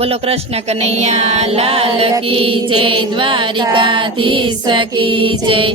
बोलो कृष्ण कन्हैया लाल की जय, द्वारिकाधीश की जय।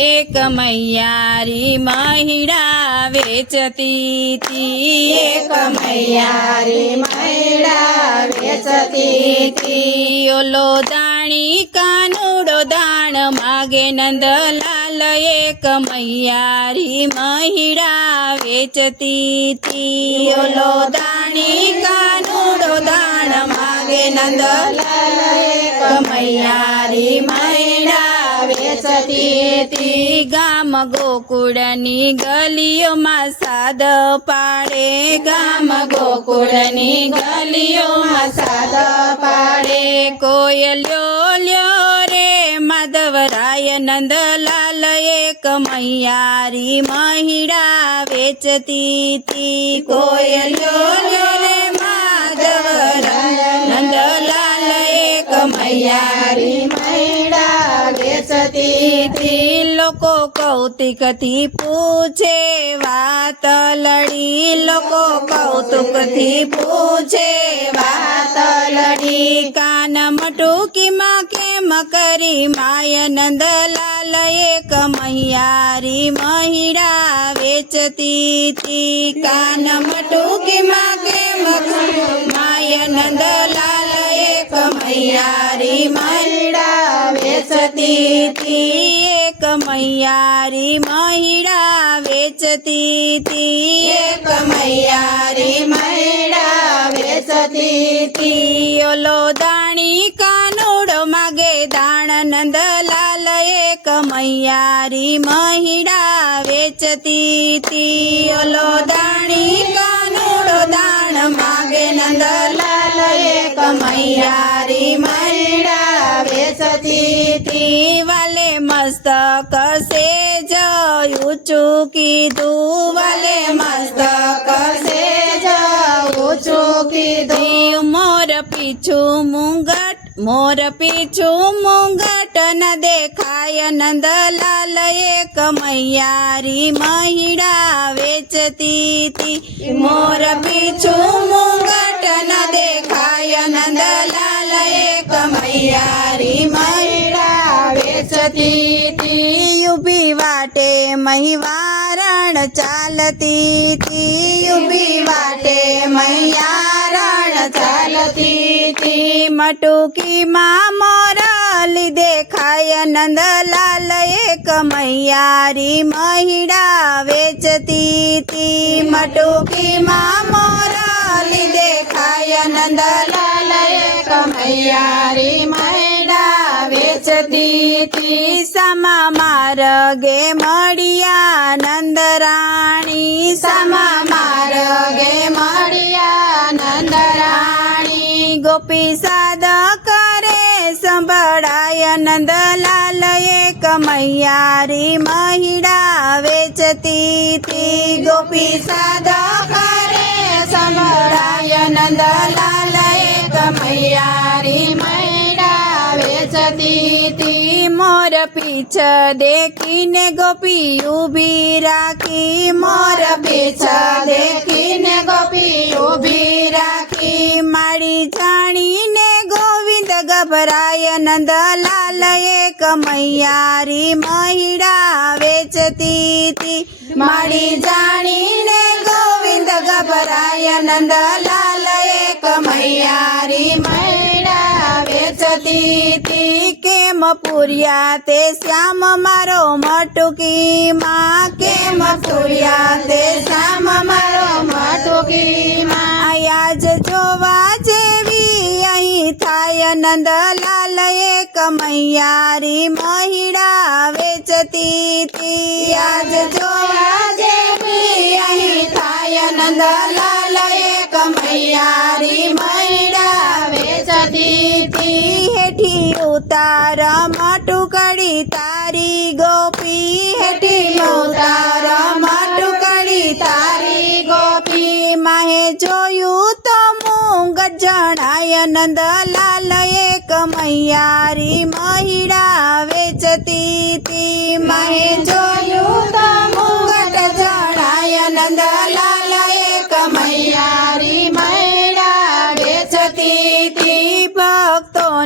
एक मैयारी महिड़ा वेचती थी, एक मैयारी महिड़ा वेचती थी। ओलो दाणी कानूड़ो दाण मागे नंदलाल, एक मैयारी महिड़ा वेचती थी। ओलो दाणी कानूड़ो दाण मागे नंदलाल, एक मैयारी महिड़ा वेचती थी। गाम गोकुळनी गलीओमां साद पाड़े, गाम गोकुळनी गलीओमां साद पाड़े। कोयल्यो ल्यो रे माधवराय नंदलाल, एक मैयारी महिड़ा वेचती थी। कोयल्यो ल्यो रे माधवराय नंदलाल, एक मैयारी महिड़ा वेचती थी। लोको कौतिक थी पूछे वात लड़ी, लोको कौतुक थी पूछे वात लड़ी। कान मटुकी माँ केम करी माय नंदलाल, एक मैयारी महिड़ा वेचती थी। कान मटुकी माँ केम करी माय नंदलाल, एक मैयारी महिड़ा वेचती थी। एक मैयारी महिड़ा वेचती थी, एक मैयारी महिड़ा वेचती थी। ओलो दाणी कानूड़ो मागे दाण नंदलाल, एक मैयारी महिड़ा वेचती थी। ओलो दाणी कानूड़ो दाण मागे नंदलाल, एक मैयारी महिड़ा वेचती थी। वाले मस्तक से जयू चूकी दू, वाले मस्तक से जयू चूकी दू। मोर पीछू मुंगट, मोर पीछू मुंगट न देखाय नंदलाल, एक मैयारी महिड़ा वेचती थी। मोर पीछू मुंगट न देखाय नंदलाल, एक मैयारी महिड़ा वेचती थी। यूबी वाटे महिवारण चालती थी, यूबी वाटे महिवारण चालती थी। मटुकी माँ मोरली देखाय नंदलाल, एक मैयारी महिड़ा वेचती थी। मटुकी माँ मोरली देखाय नंदलाल, एक मैयारी महिड़ा वेचती थी। समा मार्गे मळिया नंदराणी, समा मार्गे मळिया नंदराणी। गोपी साद करे संभळाय नंदलाल, एक मैयारी महिड़ा वेचती थी। गोपी साद करे संभळाय नंदलाल, एक मैयारी महिड़ा वेचती थी। मोर पीछ देखीने गोपी ऊभी राखी, मोर पीछ देखीने गोपी ऊभी राखी। माड़ी जाणीने गोविंद घबराय नंदलाल, एक मैयारी महिड़ा वेचती थी। माड़ी जाणीने गोविंद घबराय नंदलाल, एक मैयारी महिड़ा वेचती थी। केम पुरिया ते श्याम मारो मटुकी माँ, केम पुरिया ते श्याम मारो मटुकी माँ। आज जोवा जेवी अहीं थाय नंदलाल, एक मैयारी महिड़ा वेचती थी। आज जोवा जेवी अहीं थाय नंदलाल, एक मैयारी महिड़ा वेचती थी। हेठी उतार मटुकड़ी तारी गोपी, हेठी उतार मटुकड़ी तारी गोपी। माहे जोयू तो मुंगट जणाय नंदलाल, एक मैयारी महिड़ा वेचती थी। माहे जोयू तो मुंगट जणाय नंदलाल, एक मैयारी महिड़ा वेचती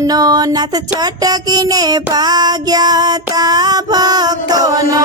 ભક્તોનો નાથ છટકીને ભાગ્યા તા ભક્તોનો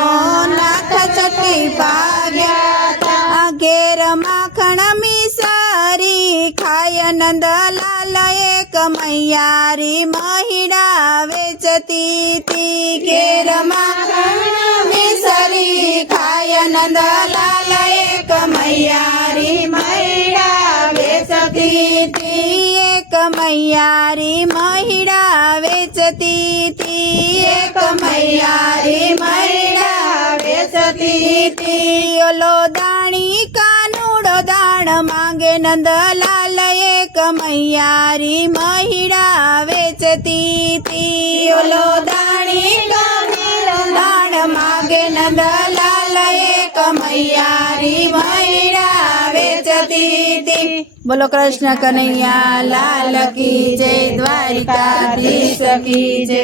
નાથ છટકી ભાગ્યા તા ઘેર માખણ મિસરી ખાય નંદલાલ એક મૈયારી મહિડા વેચતી તી ઘેર માખણ મિસરી ખાય નંદલાલ એક મૈયારી મહિડા વેચતી તી એક મૈયારી મહિડા વેચતી તી એક મૈયારી મહિડા વેચતી તી ઓલો દાણી કાનુડો દાણ માંગે નંદલાલ એક મૈયારી મહિડા વેચતી તી ઓલો દાણી કાનુડો દાણ માંગે નંદલાલ એક મૈયારી મહિડા વેચતી તી બોલો કૃષ્ણ કનૈયા લાલ કી જય દ્વારિકાધીશ કી જય